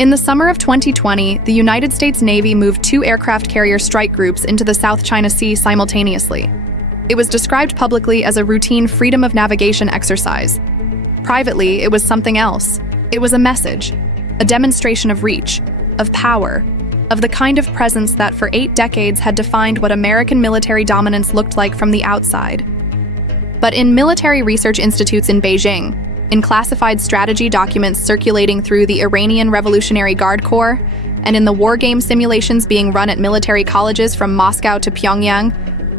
In the summer of 2020, the United States Navy moved 2 aircraft carrier strike groups into the South China Sea simultaneously. It was described publicly as a routine freedom of navigation exercise. Privately, it was something else. It was a message, a demonstration of reach, of power, of the kind of presence that for 8 decades had defined what American military dominance looked like from the outside. But in military research institutes in Beijing, in classified strategy documents circulating through the Iranian Revolutionary Guard Corps, and in the war game simulations being run at military colleges from Moscow to Pyongyang,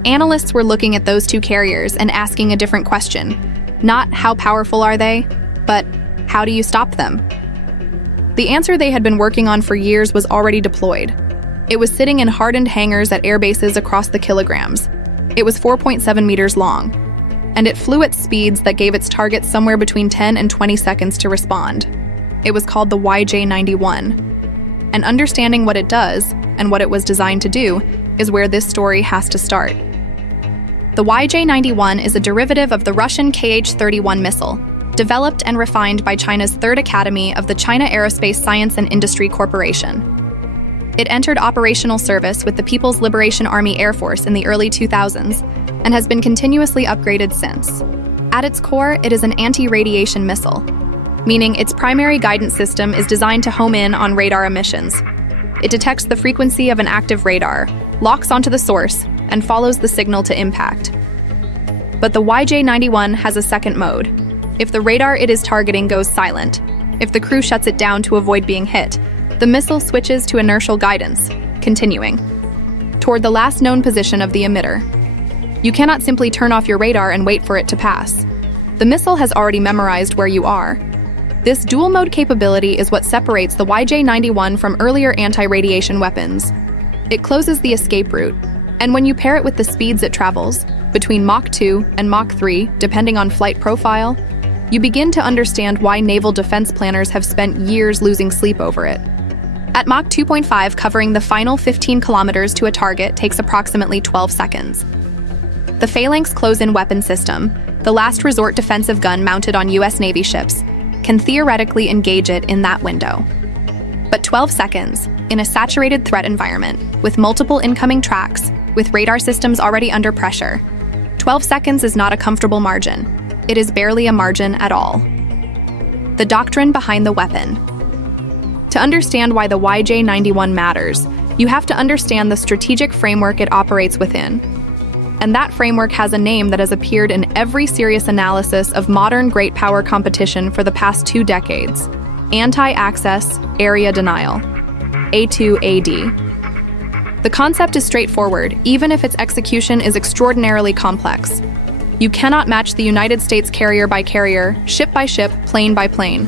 analysts were looking at those 2 carriers and asking a different question. Not how powerful are they, but how do you stop them? The answer they had been working on for years was already deployed. It was sitting in hardened hangars at air bases across the kilograms. It was 4.7 meters long, and it flew at speeds that gave its target somewhere between 10 and 20 seconds to respond. It was called the YJ-91. And understanding what it does and what it was designed to do is where this story has to start. The YJ-91 is a derivative of the Russian Kh-31 missile, developed and refined by China's Third Academy of the China Aerospace Science and Industry Corporation. It entered operational service with the People's Liberation Army Air Force in the early 2000s and has been continuously upgraded since. At its core, it is an anti-radiation missile, meaning its primary guidance system is designed to home in on radar emissions. It detects the frequency of an active radar, locks onto the source, and follows the signal to impact. But the YJ-91 has a second mode. If the radar it is targeting goes silent, if the crew shuts it down to avoid being hit, the missile switches to inertial guidance, continuing toward the last known position of the emitter. You cannot simply turn off your radar and wait for it to pass. The missile has already memorized where you are. This dual-mode capability is what separates the YJ-91 from earlier anti-radiation weapons. It closes the escape route, and when you pair it with the speeds it travels, between Mach 2 and Mach 3, depending on flight profile, you begin to understand why naval defense planners have spent years losing sleep over it. At Mach 2.5, covering the final 15 kilometers to a target takes approximately 12 seconds. The Phalanx close-in weapon system, the last resort defensive gun mounted on U.S. Navy ships, can theoretically engage it in that window. But 12 seconds, in a saturated threat environment, with multiple incoming tracks, with radar systems already under pressure, 12 seconds is not a comfortable margin. It is barely a margin at all. The doctrine behind the weapon. To understand why the YJ-91 matters, you have to understand the strategic framework it operates within. And that framework has a name that has appeared in every serious analysis of modern great power competition for the past 2 decades: anti-access area denial, A2AD. The concept is straightforward, even if its execution is extraordinarily complex. You cannot match the United States carrier by carrier, ship by ship, plane by plane.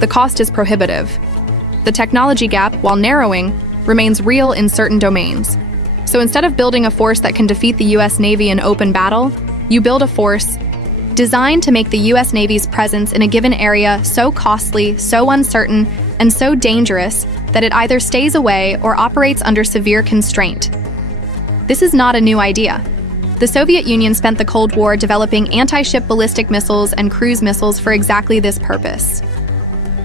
The cost is prohibitive. The technology gap, while narrowing, remains real in certain domains. So instead of building a force that can defeat the U.S. Navy in open battle, you build a force designed to make the U.S. Navy's presence in a given area so costly, so uncertain, and so dangerous that it either stays away or operates under severe constraint. This is not a new idea. The Soviet Union spent the Cold War developing anti-ship ballistic missiles and cruise missiles for exactly this purpose.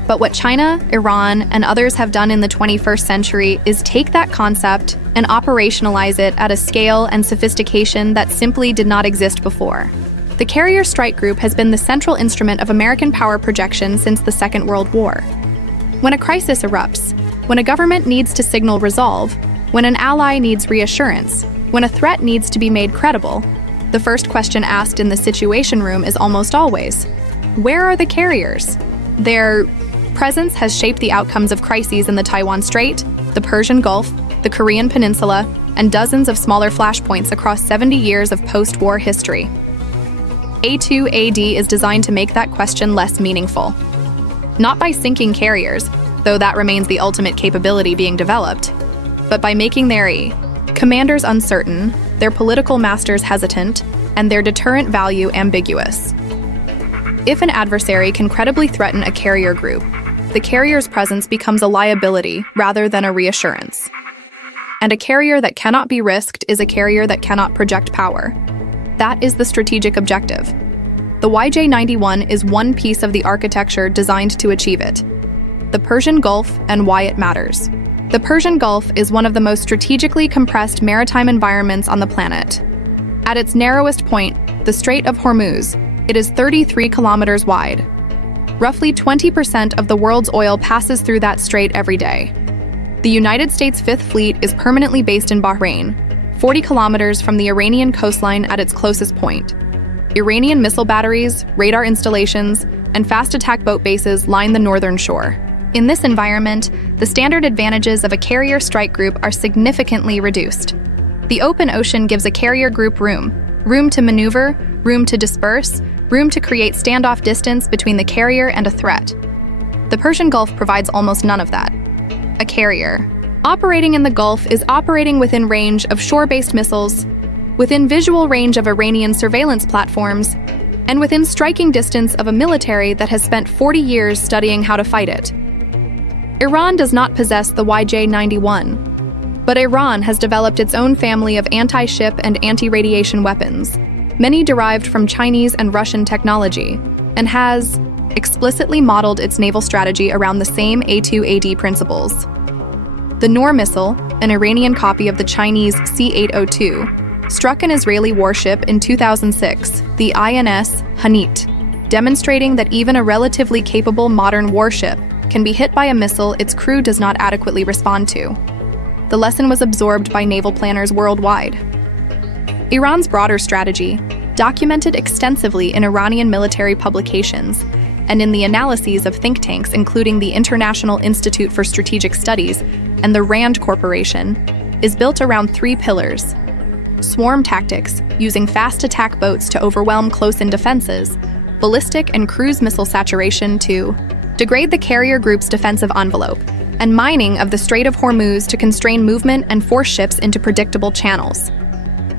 But what China, Iran, and others have done in the 21st century is take that concept and operationalize it at a scale and sophistication that simply did not exist before. The Carrier Strike Group has been the central instrument of American power projection since the Second World War. When a crisis erupts, when a government needs to signal resolve, when an ally needs reassurance, when a threat needs to be made credible, the first question asked in the Situation Room is almost always, where are the carriers? Their presence has shaped the outcomes of crises in the Taiwan Strait, the Persian Gulf, the Korean Peninsula, and dozens of smaller flashpoints across 70 years of post-war history. A2AD is designed to make that question less meaningful. Not by sinking carriers, though that remains the ultimate capability being developed, but by making their commanders uncertain, their political masters hesitant, and their deterrent value ambiguous. If an adversary can credibly threaten a carrier group, the carrier's presence becomes a liability rather than a reassurance. And a carrier that cannot be risked is a carrier that cannot project power. That is the strategic objective. The YJ-91 is one piece of the architecture designed to achieve it. the Persian Gulf, and why it matters. The Persian Gulf is one of the most strategically compressed maritime environments on the planet. At its narrowest point, the Strait of Hormuz, it is 33 kilometers wide. Roughly 20% of the world's oil passes through that strait every day. The United States Fifth Fleet is permanently based in Bahrain, 40 kilometers from the Iranian coastline at its closest point. Iranian missile batteries, radar installations, and fast attack boat bases line the northern shore. In this environment, the standard advantages of a carrier strike group are significantly reduced. The open ocean gives a carrier group room to maneuver, room to disperse, room to create standoff distance between the carrier and a threat. The Persian Gulf provides almost none of that. A carrier operating in the Gulf is operating within range of shore-based missiles, within visual range of Iranian surveillance platforms, and within striking distance of a military that has spent 40 years studying how to fight it. Iran does not possess the YJ-91, but Iran has developed its own family of anti-ship and anti-radiation weapons, many derived from Chinese and Russian technology, and has explicitly modeled its naval strategy around the same A2AD principles. The Noor missile, an Iranian copy of the Chinese C-802, struck an Israeli warship in 2006, the INS Nimitz, demonstrating that even a relatively capable modern warship can be hit by a missile its crew does not adequately respond to. The lesson was absorbed by naval planners worldwide. Iran's broader strategy, documented extensively in Iranian military publications and in the analyses of think tanks including the International Institute for Strategic Studies and the RAND Corporation, is built around three pillars: swarm tactics, using fast attack boats to overwhelm close-in defenses; ballistic and cruise missile saturation to degrade the carrier group's defensive envelope; and mining of the Strait of Hormuz to constrain movement and force ships into predictable channels.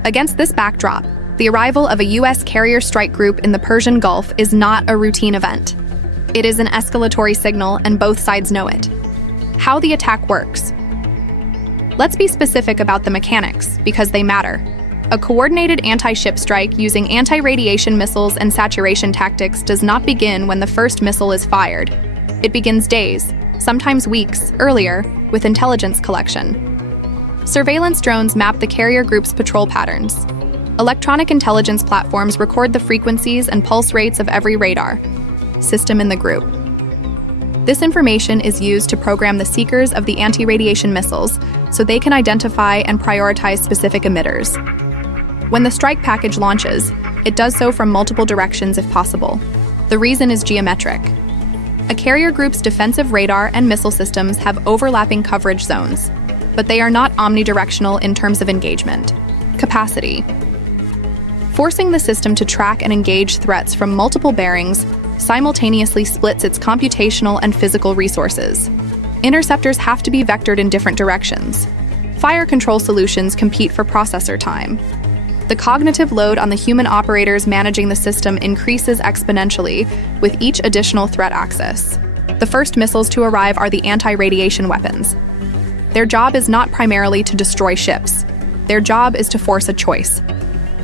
Against this backdrop, the arrival of a U.S. carrier strike group in the Persian Gulf is not a routine event. It is an escalatory signal, and both sides know it. How the attack works. Let's be specific about the mechanics, because they matter. A coordinated anti-ship strike using anti-radiation missiles and saturation tactics does not begin when the first missile is fired. It begins days, sometimes weeks, earlier, with intelligence collection. Surveillance drones map the carrier group's patrol patterns. Electronic intelligence platforms record the frequencies and pulse rates of every radar system in the group. This information is used to program the seekers of the anti-radiation missiles so they can identify and prioritize specific emitters. When the strike package launches, it does so from multiple directions if possible. The reason is geometric. A carrier group's defensive radar and missile systems have overlapping coverage zones, but they are not omnidirectional in terms of engagement. Capacity. Forcing the system to track and engage threats from multiple bearings simultaneously splits its computational and physical resources. Interceptors have to be vectored in different directions. Fire control solutions compete for processor time. The cognitive load on the human operators managing the system increases exponentially with each additional threat axis. The first missiles to arrive are the anti-radiation weapons. Their job is not primarily to destroy ships. Their job is to force a choice.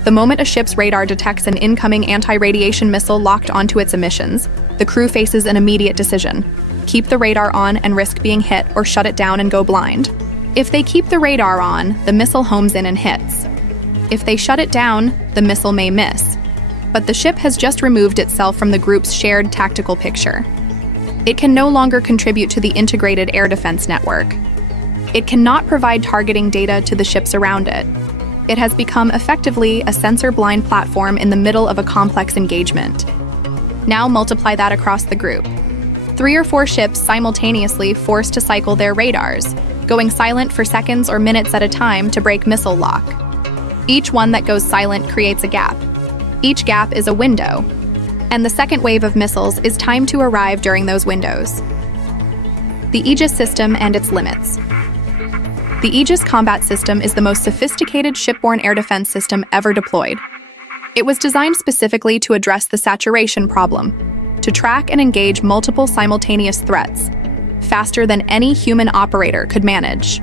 The moment a ship's radar detects an incoming anti-radiation missile locked onto its emissions, the crew faces an immediate decision: keep the radar on and risk being hit, or shut it down and go blind. If they keep the radar on, the missile homes in and hits. If they shut it down, the missile may miss. But the ship has just removed itself from the group's shared tactical picture. It can no longer contribute to the integrated air defense network. It cannot provide targeting data to the ships around it. It has become effectively a sensor-blind platform in the middle of a complex engagement. Now multiply that across the group. 3 or 4 ships simultaneously forced to cycle their radars, going silent for seconds or minutes at a time to break missile lock. Each one that goes silent creates a gap. Each gap is a window, and the second wave of missiles is timed to arrive during those windows. The Aegis system and its limits. The Aegis combat system is the most sophisticated shipborne air defense system ever deployed. It was designed specifically to address the saturation problem, to track and engage multiple simultaneous threats, faster than any human operator could manage.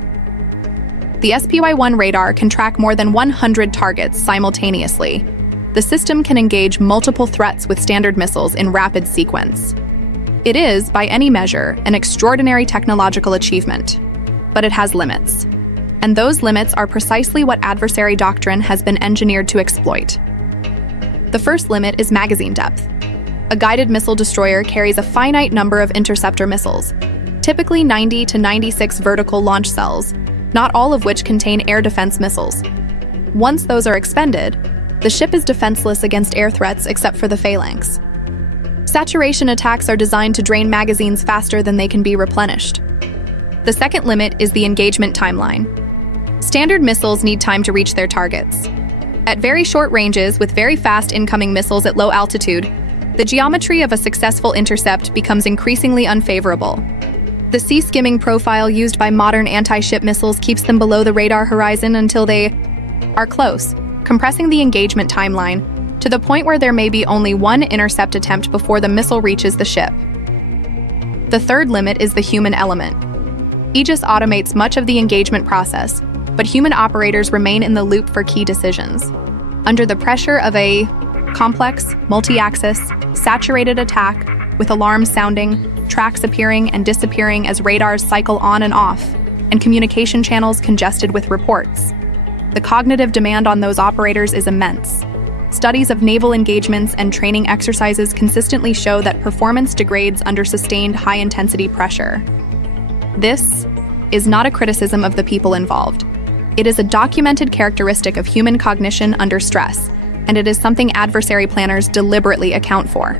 The SPY-1 radar can track more than 100 targets simultaneously. The system can engage multiple threats with standard missiles in rapid sequence. It is, by any measure, an extraordinary technological achievement. But it has limits. And those limits are precisely what adversary doctrine has been engineered to exploit. The first limit is magazine depth. A guided missile destroyer carries a finite number of interceptor missiles, typically 90 to 96 vertical launch cells, not all of which contain air defense missiles. Once those are expended, the ship is defenseless against air threats except for the phalanx. Saturation attacks are designed to drain magazines faster than they can be replenished. The second limit is the engagement timeline. Standard missiles need time to reach their targets. At very short ranges, with very fast incoming missiles at low altitude, the geometry of a successful intercept becomes increasingly unfavorable. The sea skimming profile used by modern anti-ship missiles keeps them below the radar horizon until they are close, compressing the engagement timeline to the point where there may be only one intercept attempt before the missile reaches the ship. The third limit is the human element. Aegis automates much of the engagement process, but human operators remain in the loop for key decisions. Under the pressure of a complex, multi-axis, saturated attack, with alarms sounding, tracks appearing and disappearing as radars cycle on and off, and communication channels congested with reports, the cognitive demand on those operators is immense. Studies of naval engagements and training exercises consistently show that performance degrades under sustained high-intensity pressure. This is not a criticism of the people involved. It is a documented characteristic of human cognition under stress, and it is something adversary planners deliberately account for.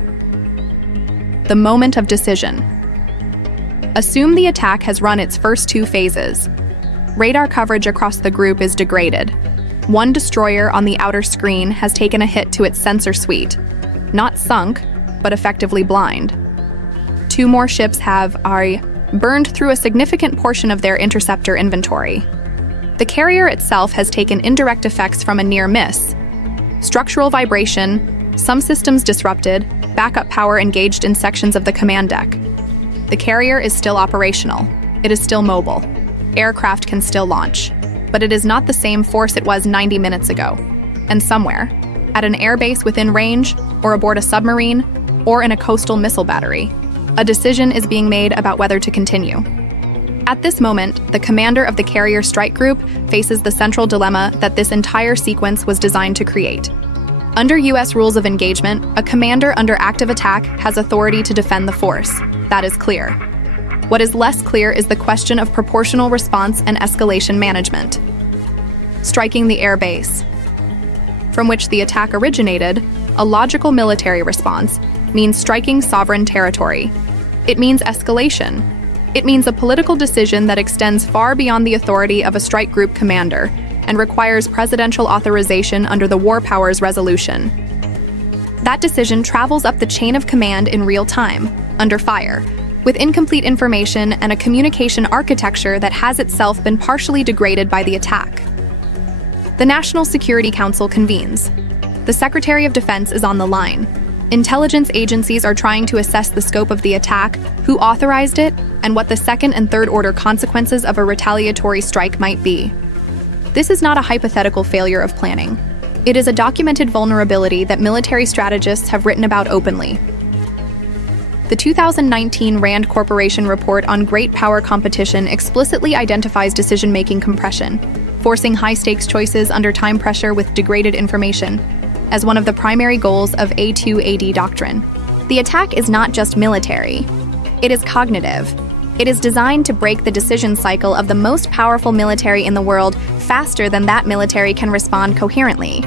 The moment of decision. Assume the attack has run its first two phases. Radar coverage across the group is degraded. One destroyer on the outer screen has taken a hit to its sensor suite, not sunk, but effectively blind. Two more ships have burned through a significant portion of their interceptor inventory. The carrier itself has taken indirect effects from a near miss. Structural vibration, some systems disrupted, backup power engaged in sections of the command deck. The carrier is still operational. It is still mobile. Aircraft can still launch. But it is not the same force it was 90 minutes ago. And somewhere, at an airbase within range, or aboard a submarine, or in a coastal missile battery, a decision is being made about whether to continue. At this moment, the commander of the carrier strike group faces the central dilemma that this entire sequence was designed to create. Under U.S. rules of engagement, a commander under active attack has authority to defend the force. That is clear. What is less clear is the question of proportional response and escalation management. Striking the air base, from which the attack originated, a logical military response means striking sovereign territory. It means escalation. It means a political decision that extends far beyond the authority of a strike group commander and requires presidential authorization under the War Powers Resolution. That decision travels up the chain of command in real time, under fire, with incomplete information and a communication architecture that has itself been partially degraded by the attack. The National Security Council convenes. The Secretary of Defense is on the line. Intelligence agencies are trying to assess the scope of the attack, who authorized it, and what the second and third order consequences of a retaliatory strike might be. This is not a hypothetical failure of planning. It is a documented vulnerability that military strategists have written about openly. The 2019 RAND Corporation report on Great Power Competition explicitly identifies decision-making compression, forcing high-stakes choices under time pressure with degraded information, as one of the primary goals of A2AD doctrine. The attack is not just military. It is cognitive. It is designed to break the decision cycle of the most powerful military in the world faster than that military can respond coherently.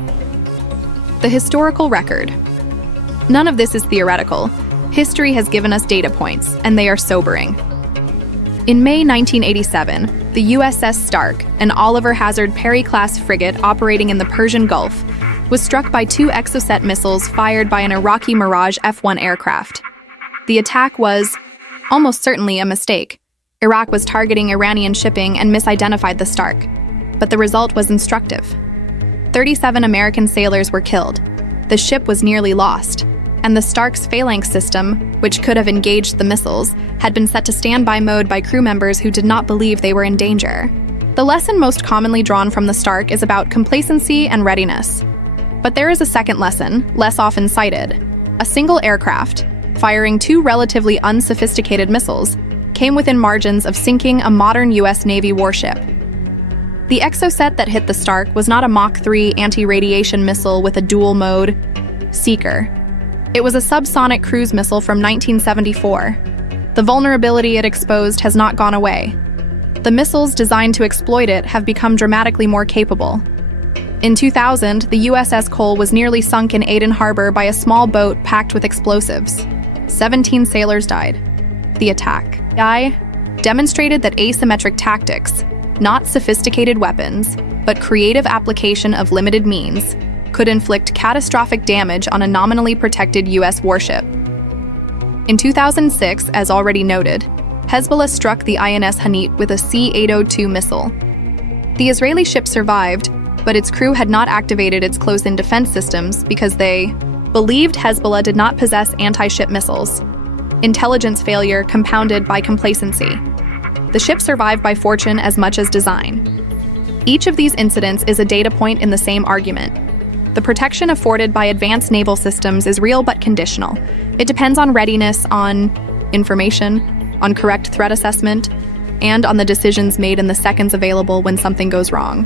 The historical record. None of this is theoretical. History has given us data points, and they are sobering. In May 1987, the USS Stark, an Oliver Hazard Perry-class frigate operating in the Persian Gulf, was struck by two Exocet missiles fired by an Iraqi Mirage F-1 aircraft. The attack was almost certainly a mistake. Iraq was targeting Iranian shipping and misidentified the Stark, but the result was instructive. 37 American sailors were killed. The ship was nearly lost, and the Stark's phalanx system, which could have engaged the missiles, had been set to standby mode by crew members who did not believe they were in danger. The lesson most commonly drawn from the Stark is about complacency and readiness. But there is a second lesson, less often cited. A single aircraft, firing two relatively unsophisticated missiles, came within margins of sinking a modern U.S. Navy warship. The exocet that hit the Stark was not a Mach 3 anti-radiation missile with a dual-mode seeker. It was a subsonic cruise missile from 1974. The vulnerability it exposed has not gone away. The missiles designed to exploit it have become dramatically more capable. In 2000, the USS Cole was nearly sunk in Aden Harbor by a small boat packed with explosives. 17 sailors died. The attack demonstrated that asymmetric tactics, not sophisticated weapons, but creative application of limited means, could inflict catastrophic damage on a nominally protected U.S. warship. In 2006, as already noted, Hezbollah struck the INS Hanit with a C-802 missile. The Israeli ship survived, but its crew had not activated its close-in defense systems because they believed Hezbollah did not possess anti-ship missiles. Intelligence failure compounded by complacency. The ship survived by fortune as much as design. Each of these incidents is a data point in the same argument. The protection afforded by advanced naval systems is real but conditional. It depends on readiness, on information, on correct threat assessment, and on the decisions made in the seconds available when something goes wrong.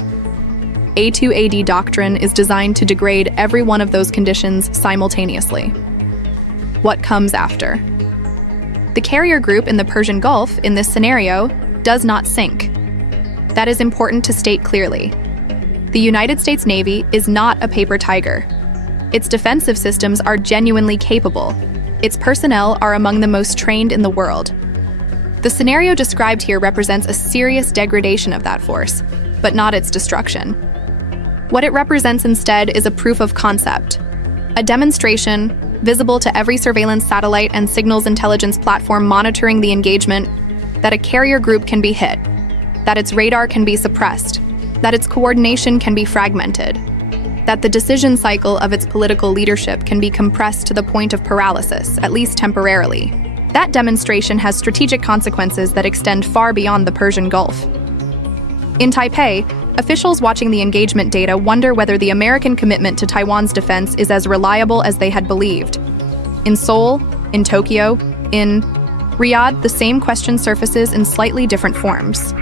A2AD doctrine is designed to degrade every one of those conditions simultaneously. What comes after? The carrier group in the Persian Gulf, in this scenario, does not sink. That is important to state clearly. The United States Navy is not a paper tiger. Its defensive systems are genuinely capable. Its personnel are among the most trained in the world. The scenario described here represents a serious degradation of that force, but not its destruction. What it represents instead is a proof of concept, a demonstration, visible to every surveillance satellite and signals intelligence platform monitoring the engagement, that a carrier group can be hit, that its radar can be suppressed, that its coordination can be fragmented, that the decision cycle of its political leadership can be compressed to the point of paralysis, at least temporarily. That demonstration has strategic consequences that extend far beyond the Persian Gulf. In Taipei, officials watching the engagement data wonder whether the American commitment to Taiwan's defense is as reliable as they had believed. In Seoul, in Tokyo, in Riyadh, the same question surfaces in slightly different forms.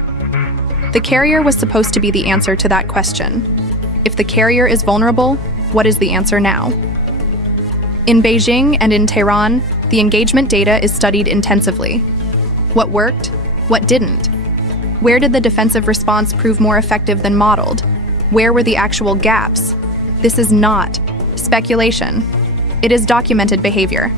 The carrier was supposed to be the answer to that question. If the carrier is vulnerable, what is the answer now? In Beijing and in Tehran, the engagement data is studied intensively. What worked? What didn't? Where did the defensive response prove more effective than modeled? Where were the actual gaps? This is not speculation. It is documented behavior.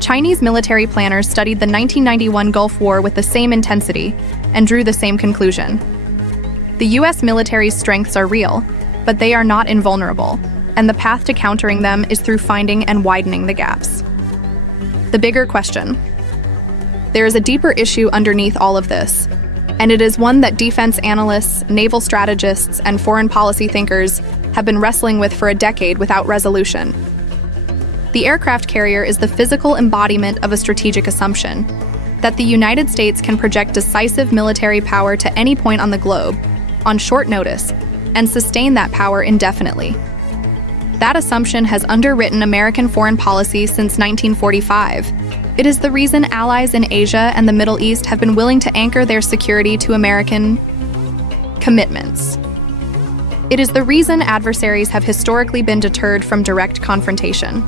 Chinese military planners studied the 1991 Gulf War with the same intensity and drew the same conclusion. The U.S. military's strengths are real, but they are not invulnerable, and the path to countering them is through finding and widening the gaps. The bigger question. There is a deeper issue underneath all of this, and it is one that defense analysts, naval strategists, and foreign policy thinkers have been wrestling with for a decade without resolution. The aircraft carrier is the physical embodiment of a strategic assumption that the United States can project decisive military power to any point on the globe, on short notice, and sustain that power indefinitely. That assumption has underwritten American foreign policy since 1945. It is the reason allies in Asia and the Middle East have been willing to anchor their security to American commitments. It is the reason adversaries have historically been deterred from direct confrontation.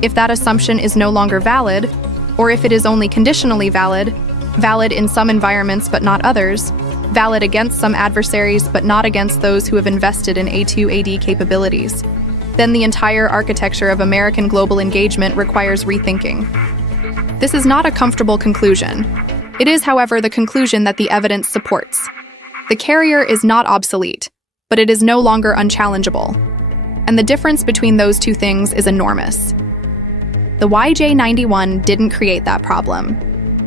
If that assumption is no longer valid, or if it is only conditionally valid, valid in some environments but not others, valid against some adversaries but not against those who have invested in A2AD capabilities, then the entire architecture of American global engagement requires rethinking. This is not a comfortable conclusion. It is, however, the conclusion that the evidence supports. The carrier is not obsolete, but it is no longer unchallengeable. And the difference between those two things is enormous. The YJ-91 didn't create that problem.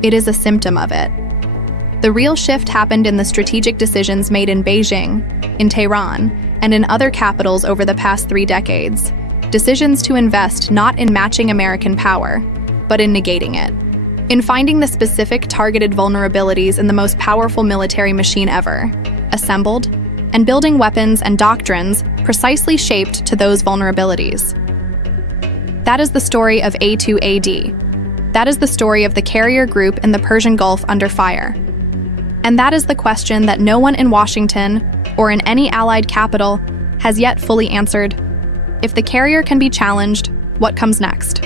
It is a symptom of it. The real shift happened in the strategic decisions made in Beijing, in Tehran, and in other capitals over the past 3 decades. Decisions to invest not in matching American power, but in negating it. In finding the specific targeted vulnerabilities in the most powerful military machine ever, assembled, and building weapons and doctrines precisely shaped to those vulnerabilities. That is the story of A2AD. That is the story of the carrier group in the Persian Gulf under fire. And that is the question that no one in Washington or in any allied capital has yet fully answered. If the carrier can be challenged, what comes next?